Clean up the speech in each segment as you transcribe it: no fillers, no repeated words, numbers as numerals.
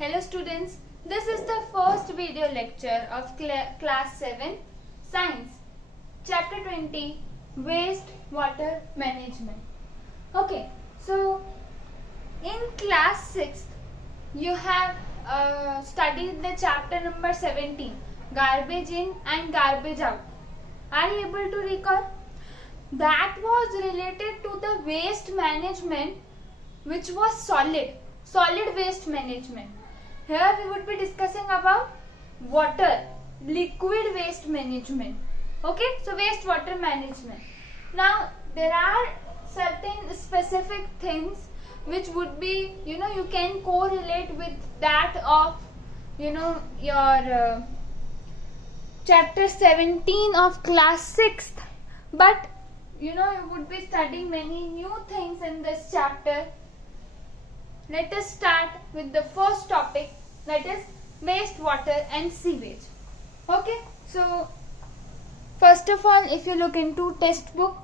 Hello students, this is the first video lecture of class 7 science chapter 20 waste water management. Okay, so in class 6 you have studied the chapter number 17 garbage in and garbage out. Are you able to recall? That was related to the waste management which was solid waste management. Here we would be discussing about water, liquid waste management. Okay, so waste water management. Now there are certain specific things which would be, you can correlate with that of, your chapter 17 of class 6th. But, you would be studying many new things in this chapter. Let us start with the first topic, that is wastewater and sewage. Okay, so first of all, if you look into textbook,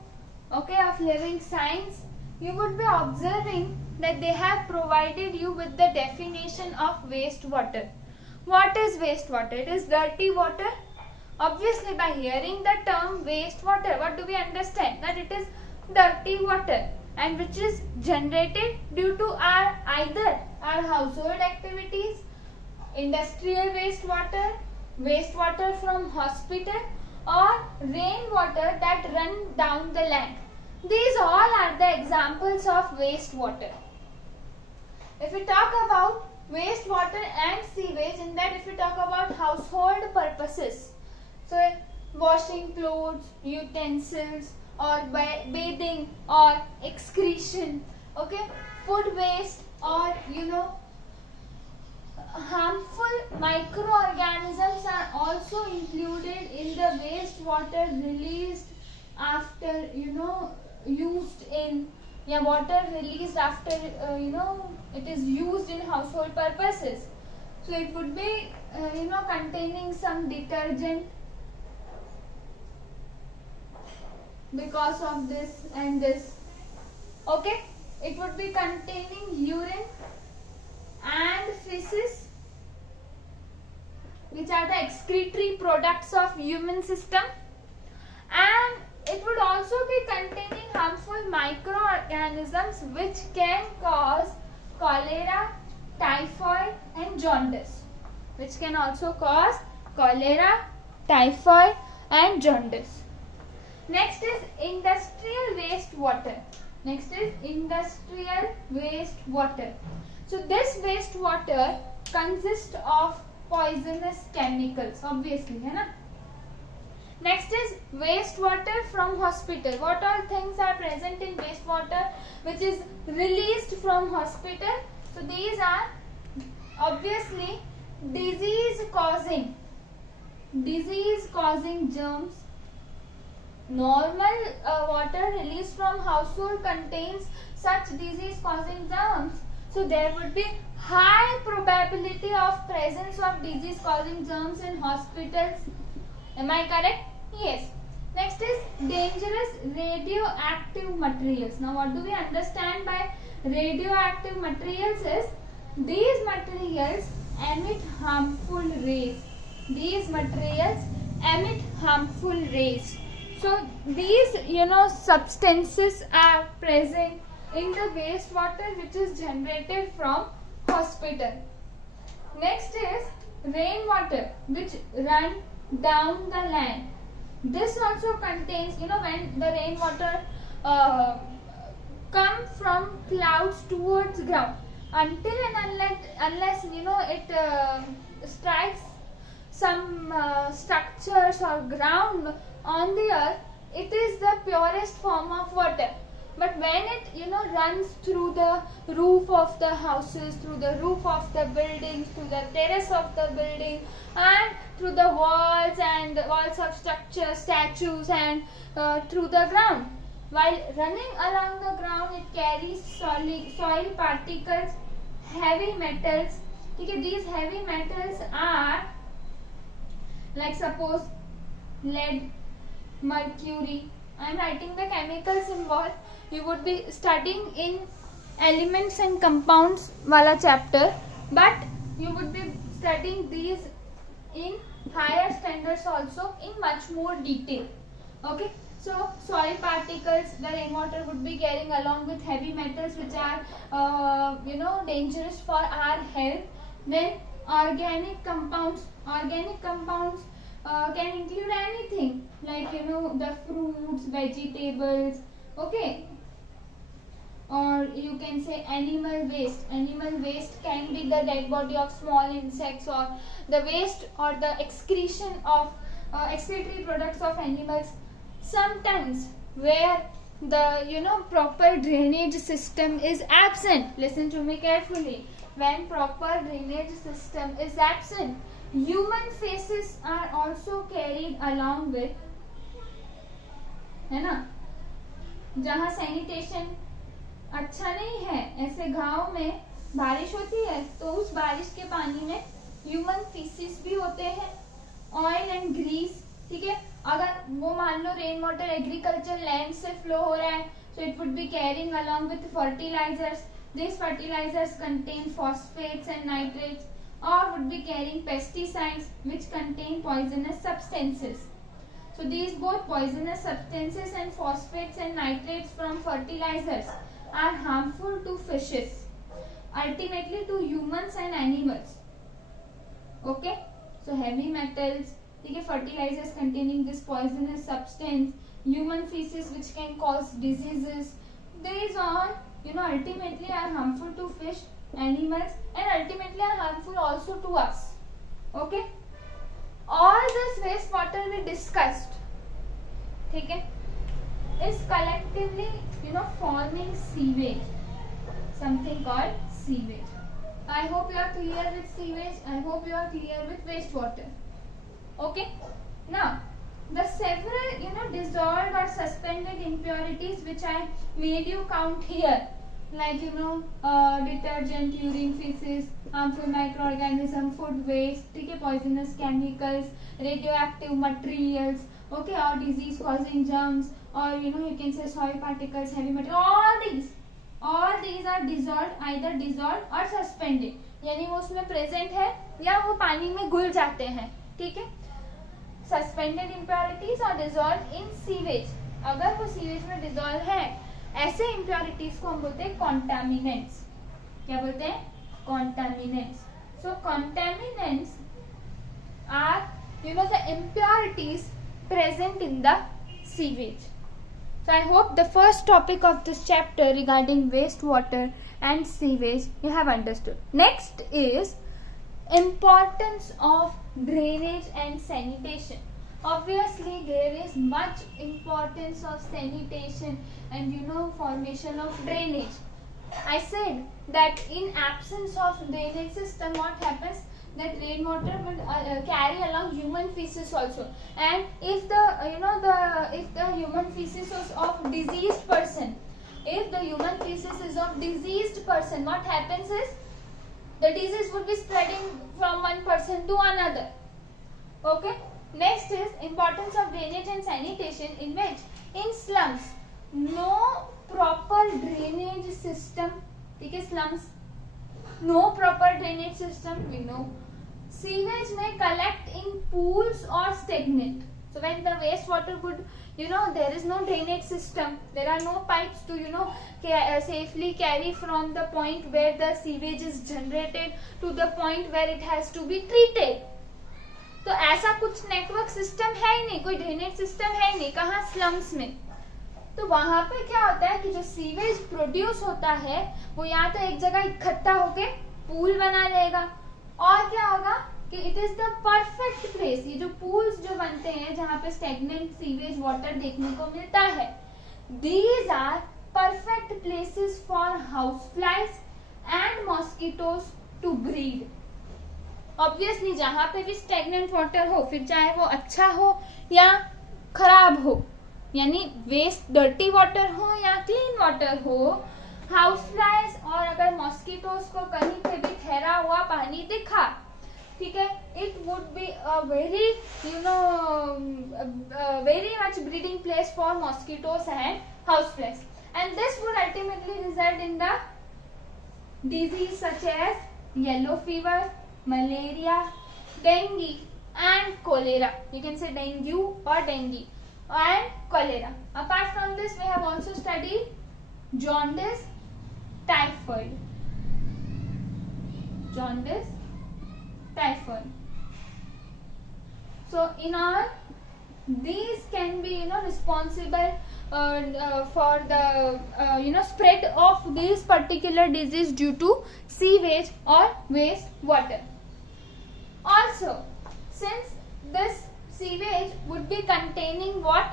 of living science, you would be observing that they have provided you with the definition of wastewater. What is wastewater? It is dirty water. Obviously, by hearing the term wastewater, what do we understand? That it is dirty water, and which is generated due to either our household activities, industrial wastewater, wastewater from hospital, or rainwater that run down the land. These all are the examples of wastewater. If we talk about wastewater and sewage, in that if we talk about household purposes, so washing clothes, utensils, or by bathing or excretion, food waste, or harmful microorganisms are also included in the wastewater released after used in water released after it is used in household purposes. So it would be containing some detergent because of this and this. Okay, it would be containing urine and feces, which are the excretory products of human system, and it would also be containing harmful microorganisms which can cause cholera, typhoid and jaundice, which can also cause cholera, typhoid and jaundice. Next is industrial wastewater. So this wastewater consists of poisonous chemicals, obviously, है ना? Next is wastewater from hospital. What all things are present in wastewater which is released from hospital? So these are obviously disease causing germs. Normal water released from household contains such disease causing germs. So there would be high probability of presence of disease causing germs in hospitals. Am I correct? Yes. Next is dangerous radioactive materials. Now what do we understand by radioactive materials is these materials emit harmful rays. So these substances are present in the wastewater which is generated from hospital. Next is rainwater which run down the land. This also contains, when the rainwater come from clouds towards ground, until and unless it strikes some structures or ground on the earth, it is the purest form of water. But when it runs through the roof of the houses, through the roof of the buildings, through the terrace of the building, and through the walls of structures, statues, and through the ground, while running along the ground, it carries soil particles, heavy metals. Okay, these heavy metals are like suppose lead, mercury. I am writing the chemicals involved. You would be studying in elements and compounds wala chapter, but you would be studying these in higher standards also in much more detail. Okay, so soil particles the rainwater would be carrying along with heavy metals which are dangerous for our health. Then organic compounds can include anything like the fruits, vegetables, okay, or you can say animal waste can be the dead body of small insects or the waste or the excretion of excretory products of animals. Sometimes where the proper drainage system is absent, listen to me carefully, when proper drainage system is absent, human feces are also carried along with, है ना, जहाँ sanitation अच्छा नहीं है, ऐसे गांव में बारिश होती है तो उस बारिश के पानी में ह्यूमन फीसिस भी होते हैं, ऑयल एंड ग्रीस, ठीक है। अगर वो मान लो रेन वाटर एग्रीकल्चर लैंड से फ्लो हो रहा है, so it would be carrying along with fertilisers, this fertilisers contain phosphates and nitrates or would be carrying pesticides which contain poisonous substances. So these both poisonous substances and phosphates and nitrates from fertilizers are harmful to fishes, ultimately to humans and animals. Okay, so heavy metals, ठीक है, fertilizers containing this poisonous substance, human feces which can cause diseases, these all ultimately are harmful to fish, animals, and ultimately are harmful also to us. Okay, all this waste water we discussed, ठीक है, is collectively forming sewage, something called sewage. I hope you are clear with sewage. I hope you are clear with wastewater. Okay, now the several dissolved or suspended impurities which I made you count here, like detergent, urine, feces, harmful microorganism, food waste, ठीक है, poisonous chemicals, radioactive materials, okay, or disease causing germs, or you can say soil particles, heavy metal, all these are dissolved, either dissolved or suspended, यानी वो उसमें present है या वो पानी में घुल जाते हैं, ठीक है। सस्पेंडेड इम्प्योरिटीज और डिजॉल्व इन सीवेज, अगर वो सीवेज में डिजॉल्व है, ऐसे इम्प्योरिटीज को हम बोलते हैं कॉन्टामिनेंट्स। क्या बोलते हैं? Contaminants. So contaminants are the impurities present in the sewage. So I hope the first topic of this chapter regarding wastewater and sewage you have understood. Next is importance of drainage and sanitation. Obviously there is much importance of sanitation and formation of drainage. I said that in absence of drainage system, what happens, that rainwater would carry along human feces also, and if the if the human feces is of diseased person, what happens is the disease would be spreading from one person to another. Okay, next is importance of drainage and sanitation, in which in slums no proper drainage system, ठीक है, slums no proper drainage system, we know. Sewage may collect in pools or stagnate. So when the wastewater would, there is no drainage system, there are no pipes to, safely carry from the point where the sewage is generated to the point where it has to be treated. तो ऐसा कुछ network system है ही नहीं, कोई drainage system है ही नहीं, कहाँ, slums में। तो वहां पे क्या होता है कि जो सीवेज प्रोड्यूस होता है वो या तो एक जगह इकट्ठा होके पूल बना लेगा, और क्या होगा कि it is the perfect place, ये जो पूल्स जो बनते हैं जहाँ पे स्टेगनेंट सीवेज वाटर देखने को मिलता है, these are perfect places for house flies and mosquitoes to breed. Obviously जहाँ पे भी स्टेगनेंट वाटर हो, फिर चाहे वो अच्छा हो या खराब हो, यानी वेस्ट डर्टी वाटर हो या क्लीन वाटर हो, हाउस फ्लाइज और अगर मॉस्किटोज को कहीं पे भी ठहरा हुआ पानी दिखा, ठीक है, it would be a very very much breeding place for mosquitoes and houseflies, and this would ultimately result in the disease such as yellow fever, malaria, dengue and cholera. You can say dengue or dengue and cholera. Apart from this, we have also studied jaundice, typhoid. Jaundice, typhoid. So in all, these can be responsible for the spread of these particular disease due to sewage or waste water. Also, since this sewage would be containing what?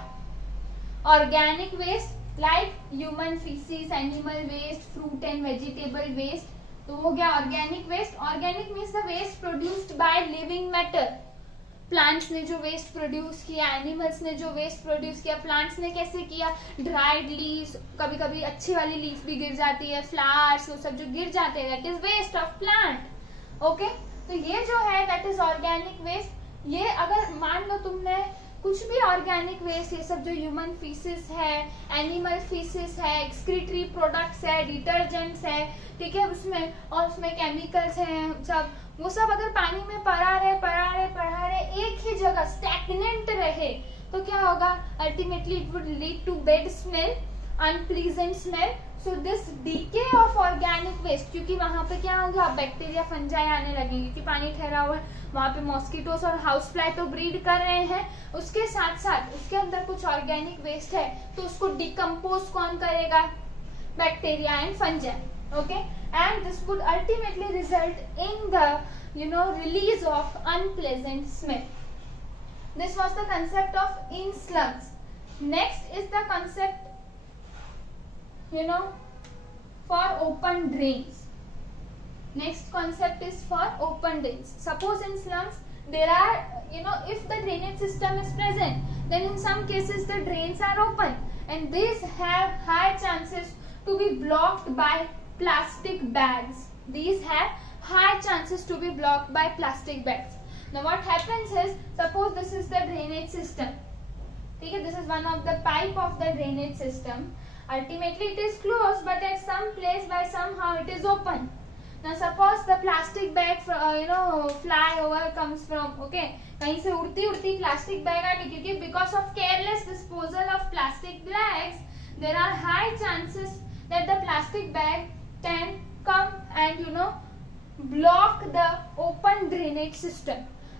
Organic waste like human feces, animal waste, fruit and vegetable waste. तो हो गया organic waste. Organic means the waste produced by living matter. Plants ने जो waste produce किया, animals ने जो waste produce किया. Plants ने कैसे किया? ड्राइड लीव्स, कभी कभी अच्छी वाली लीव्स भी गिर जाती है, फ्लावर्स, वो सब जो गिर जाते हैं, that is waste of plant. Okay, तो ये जो है दैट इज ऑर्गेनिक वेस्ट. ये अगर मान लो तुमने कुछ भी ऑर्गेनिक वेस्ट, ये सब जो ह्यूमन फीसिस है, एनिमल फीसिस है, एक्सक्रीटरी प्रोडक्ट्स है, डिटर्जेंट्स है, ठीक है, उसमें और उसमें केमिकल्स हैं सब, वो सब अगर पानी में पड़ा रहे एक ही जगह स्टैग्नेंट रहे तो क्या होगा? Ultimately it would lead to bad smell, unpleasant smell. So this decay of organic waste, क्योंकि वहां पे क्या होगा? बैक्टीरिया, फंजाई आने लगेंगे, क्योंकि पानी ठहरा हुआ है, वहां पे मॉस्किटोस और हाउस फ्लाई तो ब्रीड कर रहे हैं. उसके साथ साथ उसके अंदर कुछ ऑर्गेनिक वेस्ट है तो उसको डिकम्पोज कौन करेगा? Bacteria and fungi. Okay, and this would ultimately result in the release of unpleasant smell. This was the concept of in slums. Next is the concept for open drains. Next concept is for open drains. Suppose in slums there are if the drainage system is present, then in some cases the drains are open and these have high chances to be blocked by plastic bags. These have high chances to be blocked by plastic bags. Now what happens is, suppose this is the drainage system. Okay, this is one of the pipe of the drainage system. Ultimately it is closed, but at some place by somehow it is open. Now suppose the plastic bag fly over comes from, okay, कहीं से उड़ती plastic bag आ गई, क्योंकि because of careless disposal of plastic bags, there are high chances that the plastic bag can come and block the open drainage system.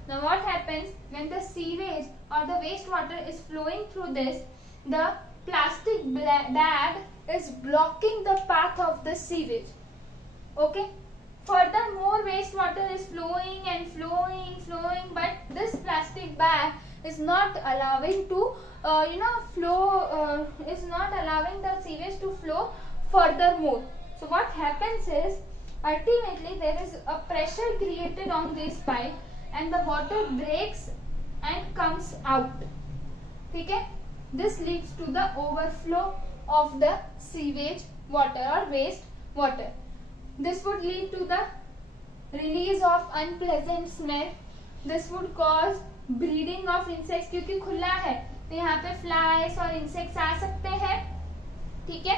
Now what happens when the sewage or the wastewater is flowing through this? The plastic bag is blocking the path of the sewage. Okay, furthermore wastewater is flowing and flowing, but this plastic bag is not allowing to is not allowing the sewage to flow furthermore. So what happens is, ultimately there is a pressure created on this pipe and the water breaks and comes out. Okay, this leads to the overflow of the sewage water or waste water. This would lead to the release of unpleasant smell. This would cause breeding of insects, क्योंकि खुला है तो यहाँ पे flies और insects आ सकते हैं. ठीक है,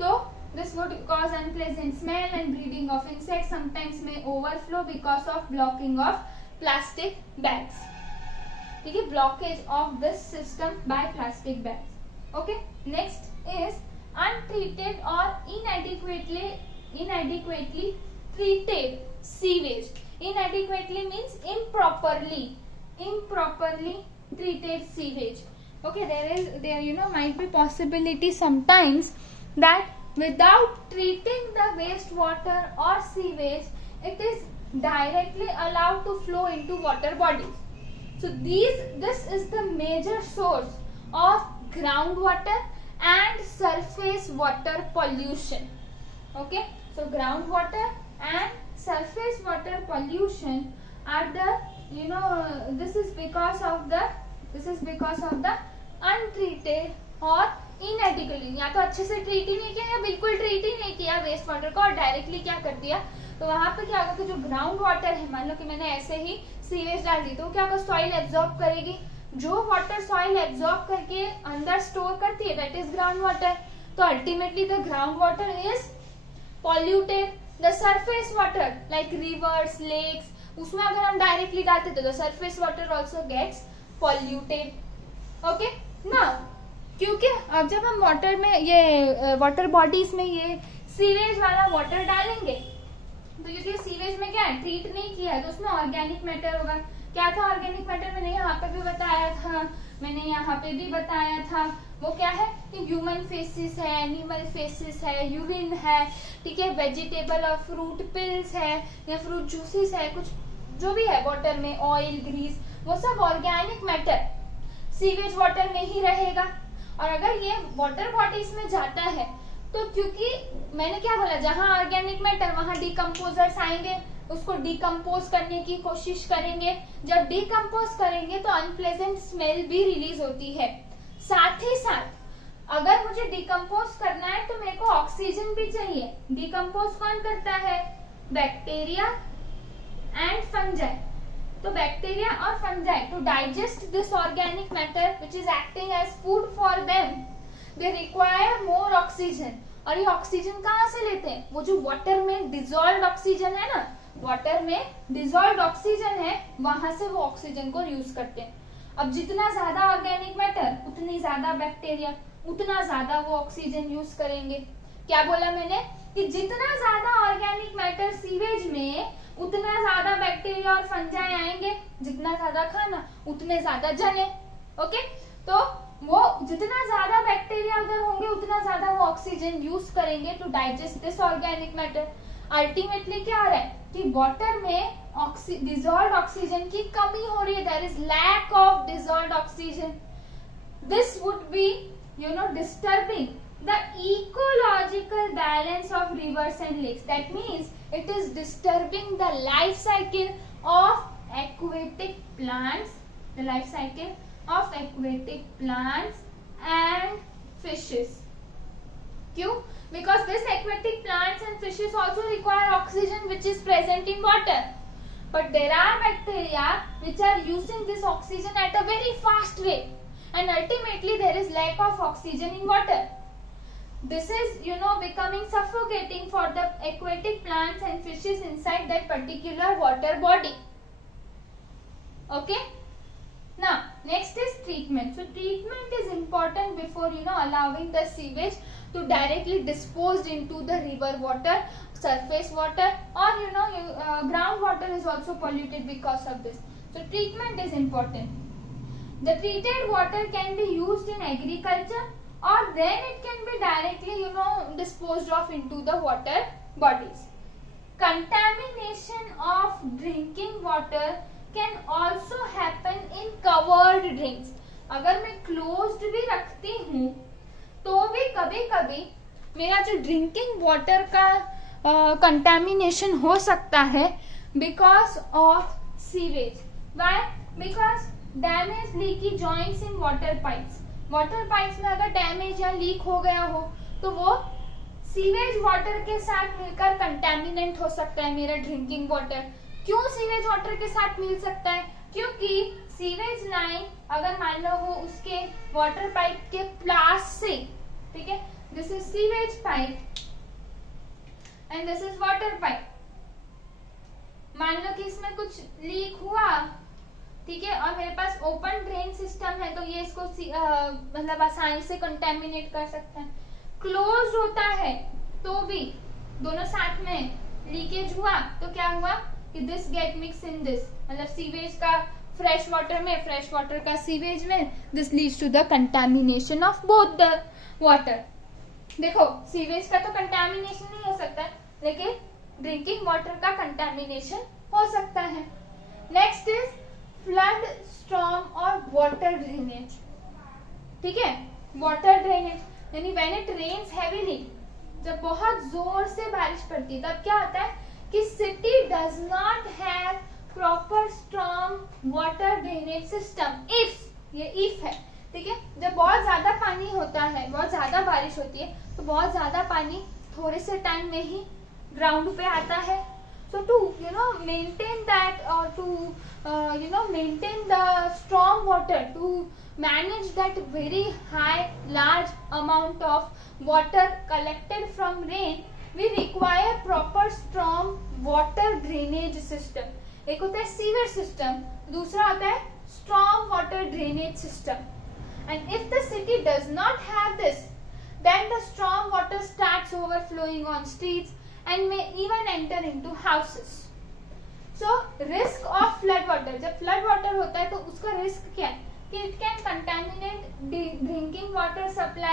तो this would cause unpleasant smell and breeding of insects. Sometimes may overflow because of blocking of plastic bags. ठीक है, blockage of this system by plastic bags. Okay, next is untreated or inadequately treated sewage. Inadequately means improperly treated sewage. Okay, there might be possibility sometimes that without treating the wastewater or sewage, it is directly allowed to flow into water bodies. So this is the major source of groundwater and surface water pollution. Okay, so groundwater and surface water pollution are the this is because of the untreated or इनएडिक्वेटली, या तो अच्छे से treat ही नहीं किया या बिल्कुल treat ही नहीं किया वेस्ट वाटर को और डायरेक्टली क्या कर दिया, तो वहां पे क्या होगा कि जो ग्राउंड वाटर है, मान लो कि मैंने ऐसे ही सीवेज डाल दी, तो क्या होगा, सॉइल एब्जॉर्ब करेगी. जो वाटर सॉइल एब्जॉर्ब करके अंदर स्टोर करती है दैट इज ग्राउंड वाटर. तो ultimately the ground water is polluted. The surface water like rivers, lakes, उसमें अगर हम डायरेक्टली डालते तो surface water also gets polluted. Okay ना, क्योंकि अब जब हम वाटर में ये वाटर बॉडीज में ये सीवेज वाला वाटर डालेंगे तो क्योंकि सीवेज में क्या है, ट्रीट नहीं किया है तो उसमें ऑर्गेनिक मैटर होगा. क्या था ऑर्गेनिक मैटर, मैंने यहाँ पे भी बताया था, मैंने यहाँ पे भी बताया था. वो क्या है कि ह्यूमन फेसिस है, एनिमल फेसिस है, यूरिन है, ठीक है, वेजिटेबल और फ्रूट पिल्स है या फ्रूट जूसेस है, कुछ जो भी है वाटर में, ऑयल, ग्रीस, वो सब ऑर्गेनिक मैटर सीवेज वाटर में ही रहेगा. और अगर ये वाटर बॉडीज में जाता है तो क्योंकि मैंने क्या बोला, जहां ऑर्गेनिक मैटर वहां डिकम्पोजर्स आएंगे, उसको डिकम्पोज करने की कोशिश करेंगे. जब डिकम्पोज करेंगे तो अनप्लेजेंट स्मेल भी रिलीज होती है. साथ ही साथ अगर मुझे डिकम्पोज करना है तो मेरे को ऑक्सीजन भी चाहिए. डिकम्पोज कौन करता है, बैक्टीरिया एंड फंजाई. तो बैक्टीरिया और fungi to digest this organic matter which is acting as food for them, they require more oxygen. और ये ऑक्सीजन कहाँ से लेते हैं, वो जो वाटर में डिजोल्व ऑक्सीजन है ना, वाटर में डिजोल्व ऑक्सीजन है, वहां से वो ऑक्सीजन को यूज करते हैं. अब जितना ज्यादा ऑर्गेनिक मैटर उतनी ज्यादा बैक्टीरिया, उतना ज्यादा वो ऑक्सीजन यूज करेंगे. क्या बोला मैंने कि जितना ज्यादा ऑर्गेनिक मैटर सीवेज में उतना ज्यादा बैक्टीरिया और फंजाई आएंगे. जितना ज्यादा खाना उतने ज्यादा जने. ओके, तो वो जितना ज्यादा बैक्टीरिया अगर होंगे उतना ज्यादा वो ऑक्सीजन यूज करेंगे to digest this organic matter. Ultimately क्या आ रहा है कि वाटर में डिजॉल्व्ड ऑक्सीजन की कमी हो रही है. There is lack of dissolved oxygen. This would be disturbing the ecological balance of rivers and lakes. That means it is disturbing the life cycle of aquatic plants, the life cycle of aquatic plants and fishes. क्यों? Because this aquatic plants and fishes also require oxygen which is present in water. But there are bacteria which are using this oxygen at a very fast rate, and ultimately there is lack of oxygen in water. This is becoming suffocating for the aquatic plants and fishes inside that particular water body. Okay, now next is treatment. So treatment is important before allowing the sewage to directly disposed into the river water, surface water, or ground water is also polluted because of this. So treatment is important. The treated water can be used in agriculture, or then it can be directly disposed of into the water bodies. Contamination of drinking water can also happen in covered drains. अगर मैं closed भी रखती हूँ तो भी कभी कभी मेरा जो ड्रिंकिंग वाटर का कंटेमिनेशन हो सकता है because of sewage. Why? Because damage leaky joints in water pipes. Water pipes में अगर डैमेज या लीक हो गया हो तो वो सीवेज वाटर के साथ मिलकर कंटेमिनेंट हो सकता है मेरा ड्रिंकिंग वाटर. क्यों सीवेज वाटर के साथ मिल सकता है? क्योंकि सीवेज लाइन अगर मान लो वो उसके वाटर पाइप के प्लास से, ठीक है, this is sewage pipe and this is water pipe. मान लो कि इसमें कुछ लीक हुआ, ठीक है, और मेरे पास ओपन ड्रेन सिस्टम है तो ये इसको मतलब आसानी से कंटेमिनेट कर सकता है. क्लोज होता है तो भी दोनों साथ में लीकेज हुआ तो क्या हुआ कि this get mix in this, मतलब सीवेज का फ्रेश वाटर में, फ्रेश वाटर का सीवेज में, this leads to the contamination of both the water. देखो सीवेज का तो कंटेमिनेशन नहीं हो सकता लेकिन ड्रिंकिंग वाटर का कंटेमिनेशन हो सकता है. नेक्स्ट इज फ्लड, स्टॉर्म और वाटर ड्रेनेज. ठीक है, वाटर ड्रेनेज यानी व्हेन इट रेन्स हेवीली, जब बहुत जोर से बारिश पड़ती है तब क्या होता है कि city does not have proper strong water drainage system. If, ये इफ है, ठीक है, जब बहुत ज्यादा पानी होता है, बहुत ज्यादा बारिश होती है तो बहुत ज्यादा पानी थोड़े से टाइम में ही ग्राउंड पे आता है. So to maintain that, or to maintain the strong water, to manage that very high large amount of water collected from rain, we require proper strong water drainage system. एक होता है sewer system, दूसरा होता है strong water drainage system. And if the city does not have this, then the storm water starts overflowing on streets and may even enter into houses. So risk of flood water, जब flood water होता है तो उसका risk क्या है कि it can contaminate drinking water supply.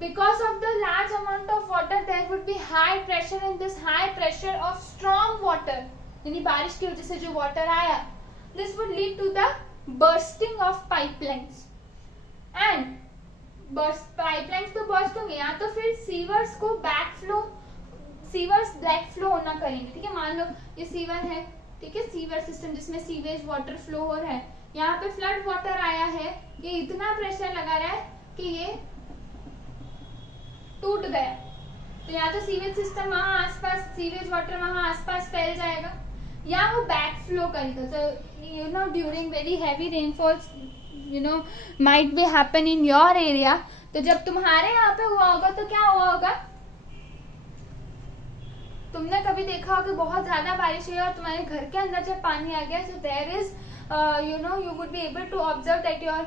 Because of the large amount of water, there would be high pressure, and this high pressure of storm water, यानी बारिश की वजह से जो water आया, this would lead to the bursting of pipelines. And pipelines तो burst होंगे, या तो फिर सीवर्स को बैक फ्लो होना करेंगे. ठीक है, मान लो ये सीवर है, ठीक है, सीवर सिस्टम जिसमें सीवेज वाटर फ्लो हो रहा है, यहाँ पे फ्लड वाटर आया है, ये इतना प्रेशर लगा रहा है कि ये टूट गया, तो या तो सीवेज सिस्टम वहां आसपास, सीवेज वाटर वहां आसपास फैल जाएगा, या वो बैक फ्लो करेगा. तो you know during very heavy rainfalls might be happen in your area. तो जब तुम्हारे यहाँ पे हुआ होगा तो क्या हुआ होगा, तुमने कभी देखा होगा बहुत ज्यादा बारिश हुई और तुम्हारे घर के अंदर जब पानी आ गया, so there is you would be able to observe that your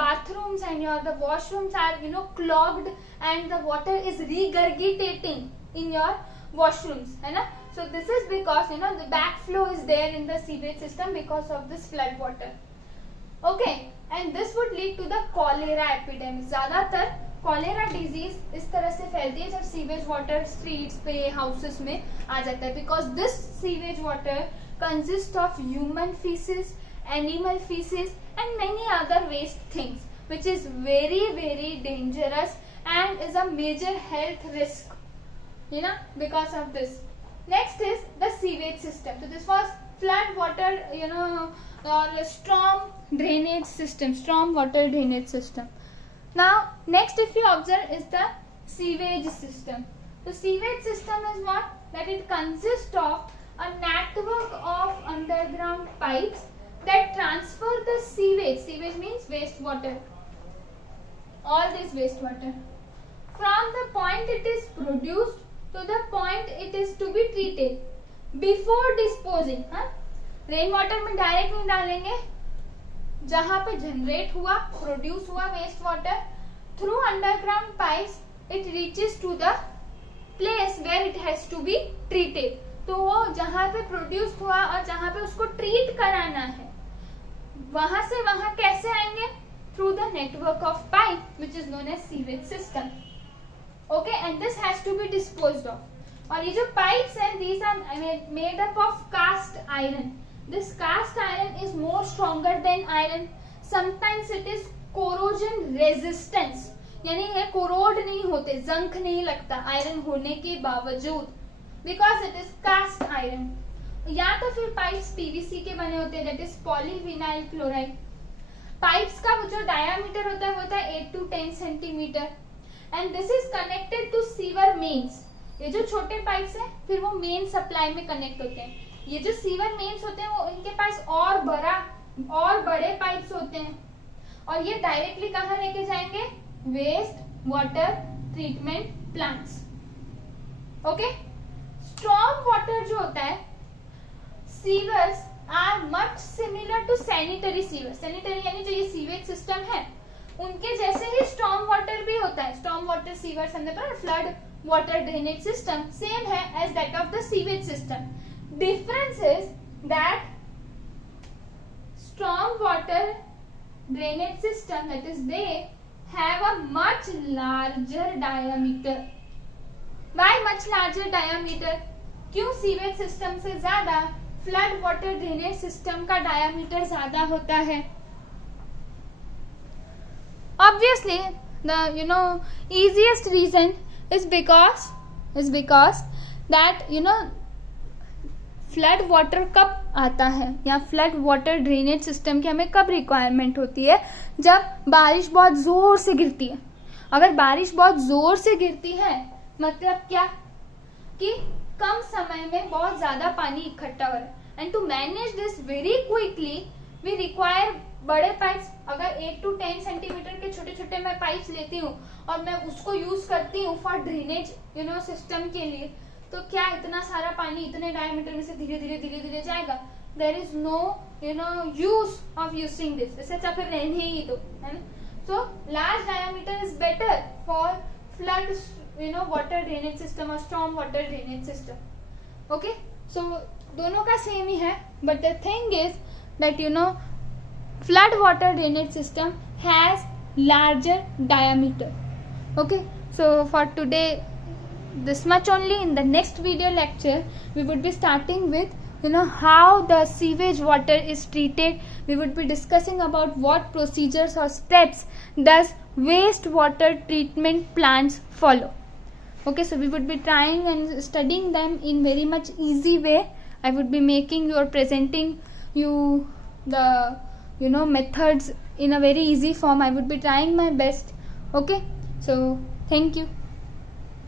bathrooms and the washrooms are clogged and the water is regurgitating in your washrooms, है ना. So this is because the backflow is there in the sewage system because of this flood water. Okay, and this would lead to the cholera epidemic. ज्यादातर cholera disease इस तरह से फैलती है जब sewage water streets पे, houses में आ जाता है, because this sewage water consist of human faeces, animal faeces and many other waste things, which is very very dangerous and is a major health risk, because of this. Next is the sewage system. So this was flood water, or storm drainage system, storm water drainage system. Now next, if you observe, is the sewage system. The sewage system is what? That it consists of a network of underground pipes that transfer the sewage. Sewage means wastewater. All this wastewater from the point it is produced to the point it is to be treated before disposing. Rain water में direct नहीं डालेंगे, जहां पे generate हुआ, produce हुआ waste water, through underground pipes it reaches to the place where it has to be treated. तो वो जहां पे प्रोड्यूस हुआ और जहां पे उसको ट्रीट कराना है, वहां से वहां कैसे आएंगे? Through the network of pipe which is known as sewage system. Okay, and this has to be disposed of. और ये जो पाइप्स हैं, these are made up of cast iron. This cast iron is more stronger than iron. Sometimes it is corrosion resistance, यानी ये corrode नहीं होते, जंग नहीं लगता आयरन होने के बावजूद, because it is cast iron. या तो फिर पाइप्स पीवीसी के बने होते हैं, that is polyvinyl chloride. Pipes का जो डायामीटर होता है वो होता है 8 to 10 centimetre, and this is connected to sewer mains. ये जो छोटे पाइप्स हैं फिर वो मेन सप्लाई में कनेक्ट होते हैं. ये जो सीवर मेन्स होते हैं वो इनके पास और बड़े पाइप्स होते हैं, और ये डायरेक्टली कहाँ लेके जाएंगे? Waste water treatment plants. Okay, strong water जो होता है, sewers are much similar to sanitary sewer. Sanitary यानी जो ये सीवेज सिस्टम है उनके जैसे ही स्ट्रॉन्ग वाटर भी होता है. Strong water sewer flood water drainage system same है as that of the sewage system. Difference is that storm water drainage system, that is they have a much larger diameter. Why much larger diameter? क्यों sewage system से ज्यादा flood water drainage system का diameter ज्यादा होता है? Obviously the easiest reason is because that flood water कब आता है, या फ्लड वाटर ड्रेनेज सिस्टम की हमें कब रिक्वायरमेंट होती है? जब बारिश बहुत जोर से गिरती है. अगर बारिश बहुत जोर से गिरती है मतलब क्या कि कम समय में बहुत ज्यादा पानी इकट्ठा हो रहा है, and to manage this very quickly we require बड़े पाइप्स. अगर 8 to 10 सेंटीमीटर के छोटे छोटे मैं पाइप्स लेती हूँ और मैं उसको यूज करती हूँ फॉर ड्रेनेज सिस्टम के लिए, तो क्या इतना सारा पानी इतने डायमीटर में से धीरे धीरे धीरे धीरे जाएगा? There is no use of using this, इससे अच्छा फिर रहने ही दो, है ना. So large diameter is better for flood water drainage system और storm water drainage system. Okay, so दोनों का सेम ही है, but the thing is that flood water drainage system has larger diameter. Okay, so for today this much only. In the next video lecture we would be starting with how the sewage water is treated. We would be discussing about what procedures or steps does waste water treatment plants follow. Okay, so we would be trying and studying them in very much easy way. I would be making you or presenting you the methods in a very easy form. I would be trying my best. Okay, so thank you.